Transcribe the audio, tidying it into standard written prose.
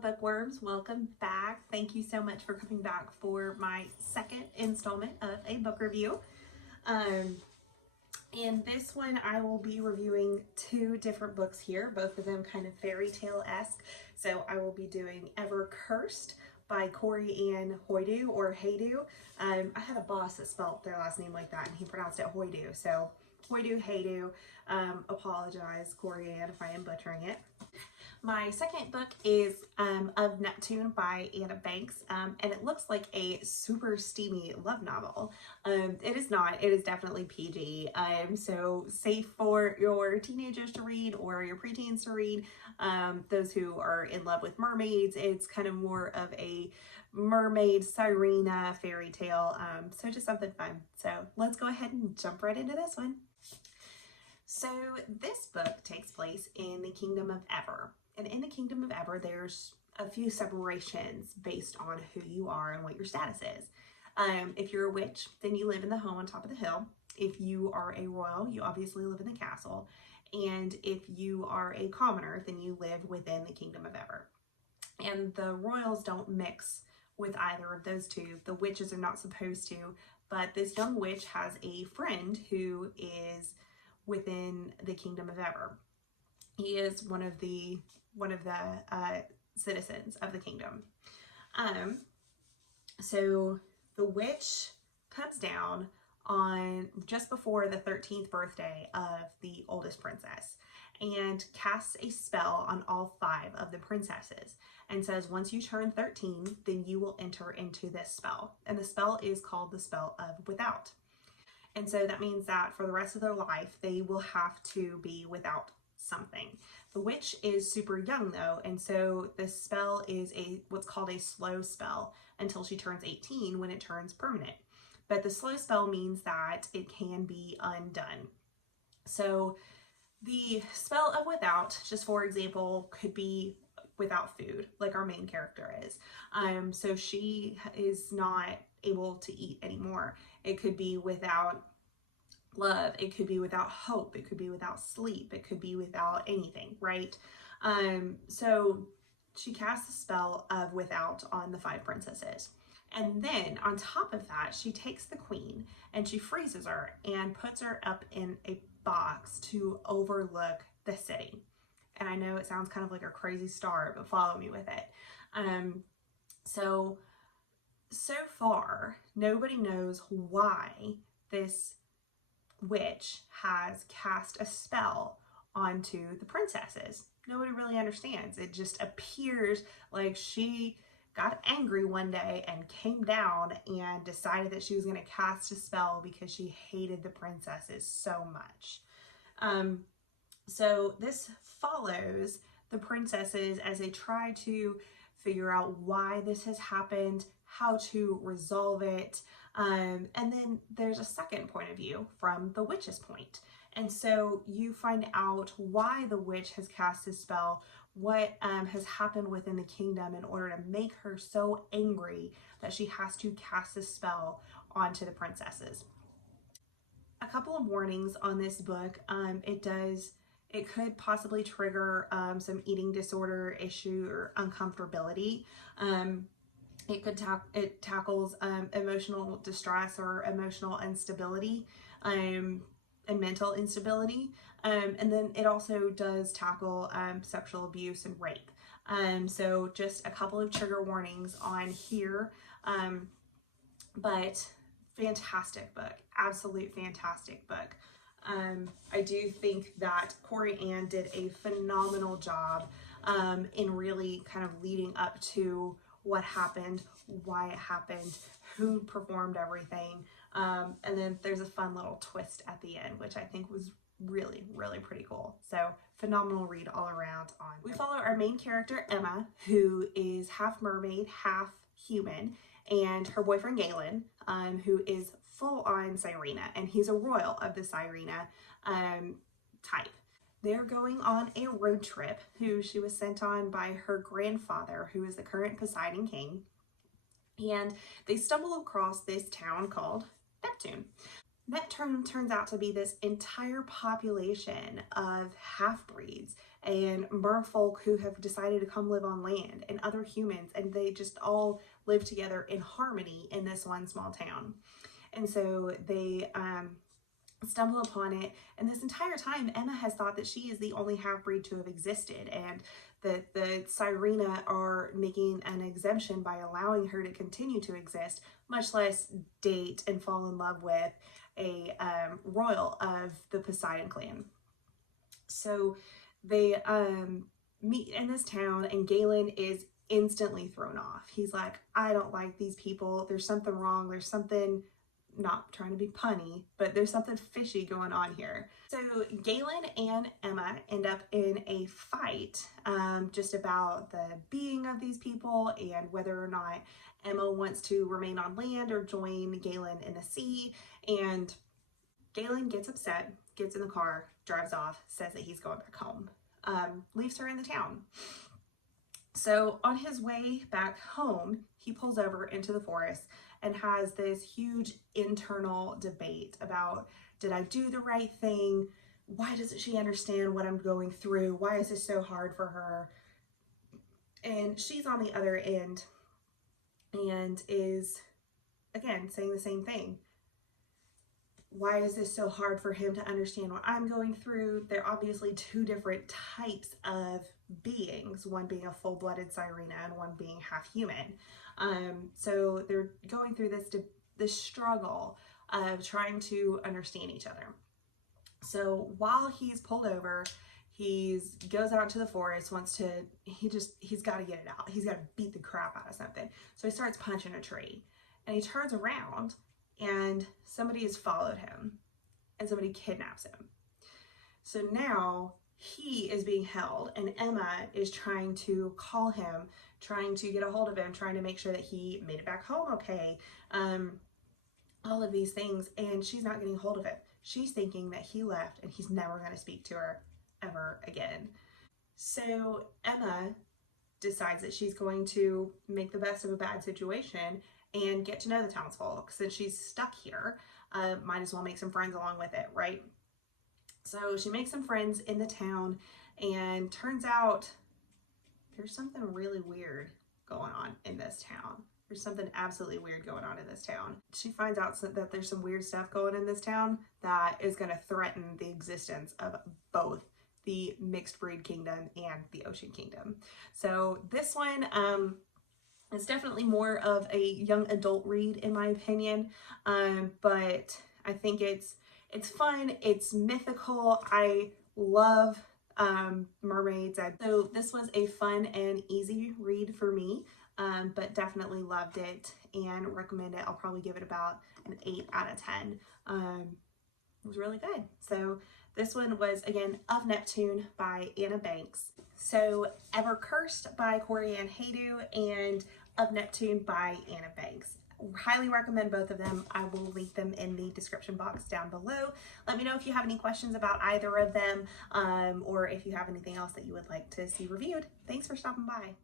Hello bookworms, welcome back. Thank you so much for coming back for my second installment of a book review. In this one I will be reviewing two different books here, both of them kind of fairy tale-esque. So I will be doing Ever Cursed by Corey Ann Haydu or Haydu. I had a boss that spelled their last name like that and he pronounced it Haydu. So Haydu, Haydu. Apologize, Corey Ann, if I am butchering it. My second book is Of Neptune by Anna Banks, and it looks like a super steamy love novel. It is not. It is definitely PG, so safe for your teenagers to read or your preteens to read, those who are in love with mermaids. It's kind of more of a mermaid sirena fairy tale, so just something fun. So let's go ahead and jump right into this one. So this book takes place in the Kingdom of Ever. And in the Kingdom of Ever, there's a few separations based on who you are and what your status is. If you're a witch, then you live in the home on top of the hill. If you are a royal, you obviously live in the castle. And if you are a commoner, then you live within the Kingdom of Ever. And the royals don't mix with either of those two. The witches are not supposed to, but this young witch has a friend who is within the Kingdom of Ever. He is one of the citizens of the kingdom. So the witch comes down on just before the 13th birthday of the oldest princess and casts a spell on all 5 of the princesses and says, once you turn 13, then you will enter into this spell. And the spell is called the spell of without. And so that means that for the rest of their life, they will have to be without something. The witch is super young though, and so the spell is what's called a slow spell until she turns 18, when it turns permanent. But the slow spell means that it can be undone. So the spell of without, just for example, could be without food, like our main character is. So she is not able to eat anymore. It could be without love, it could be without hope, it could be without sleep, it could be without anything, right? So she casts a spell of without on the 5 princesses. And then on top of that, she takes the queen and she freezes her and puts her up in a box to overlook the city. And I know it sounds kind of like a crazy star, but follow me with it. So far, nobody knows why this witch has cast a spell onto the princesses. Nobody really understands. It just appears like she got angry one day and came down and decided that she was going to cast a spell because she hated the princesses so much. So this follows the princesses as they try to figure out why this has happened, how to resolve it, and then there's a second point of view from the witch's point. And so you find out why the witch has cast this spell, what has happened within the kingdom in order to make her so angry that she has to cast this spell onto the princesses. A couple of warnings on this book. It could possibly trigger some eating disorder issue or uncomfortability. It tackles emotional distress or emotional instability and mental instability. And then it also does tackle sexual abuse and rape. So just a couple of trigger warnings on here. But fantastic book, absolute fantastic book. I do think that Corey Ann did a phenomenal job in really kind of leading up to what happened, why it happened, who performed everything, and then there's a fun little twist at the end, which I think was really, really pretty cool. So phenomenal read all around. We follow our main character, Emma, who is half mermaid, half human, and her boyfriend, Galen, who is full-on Sirena, and he's a royal of the Sirena type. They're going on a road trip who she was sent on by her grandfather, who is the current Poseidon king. And they stumble across this town called Neptune. Neptune turns out to be this entire population of half-breeds and merfolk who have decided to come live on land, and other humans, and they just all live together in harmony in this one small town. And so they stumble upon it, and this entire time Emma has thought that she is the only half-breed to have existed, and that the Sirena are making an exemption by allowing her to continue to exist, much less date and fall in love with a royal of the Poseidon clan. So they meet in this town, and Galen is instantly thrown off. He's like, I don't like these people. There's something wrong. There's something, not trying to be punny, but there's something fishy going on here. So Galen and Emma end up in a fight just about the being of these people and whether or not Emma wants to remain on land or join Galen in the sea. And Galen gets upset, gets in the car, drives off, says that he's going back home, leaves her in the town. So on his way back home, he pulls over into the forest and has this huge internal debate about, did I do the right thing? Why doesn't she understand what I'm going through? Why is this so hard for her? And she's on the other end and is, again, saying the same thing. Why is this so hard for him to understand what I'm going through? They're obviously two different types of beings, one being a full-blooded Sirena and one being half human. So they're going through this struggle of trying to understand each other. So while he's pulled over, he goes out to the forest, he's got to get it out. He's got to beat the crap out of something. So he starts punching a tree, and he turns around and somebody has followed him and somebody kidnaps him. So now he is being held, and Emma is trying to call him, trying to get a hold of him, trying to make sure that he made it back home okay, all of these things, and she's not getting a hold of him. She's thinking that he left and he's never going to speak to her ever again. So Emma decides that she's going to make the best of a bad situation and get to know the townsfolk. Since she's stuck here, might as well make some friends along with it, right? So she makes some friends in the town, and turns out there's something really weird going on in this town. There's something absolutely weird going on in this town. She finds out that there's some weird stuff going in this town that is going to threaten the existence of both the mixed breed kingdom and the ocean kingdom. So this one, it's definitely more of a young adult read in my opinion, but I think it's fun, it's mythical. I love mermaids. So this was a fun and easy read for me, but definitely loved it and recommend it. I'll probably give it about an 8 out of 10. It was really good. So this one was, again, Of Neptune by Anna Banks. So Ever Cursed by Corey and Haydu and Of Neptune by Anna Banks. Highly recommend both of them. I will link them in the description box down below. Let me know if you have any questions about either of them, or if you have anything else that you would like to see reviewed. Thanks for stopping by.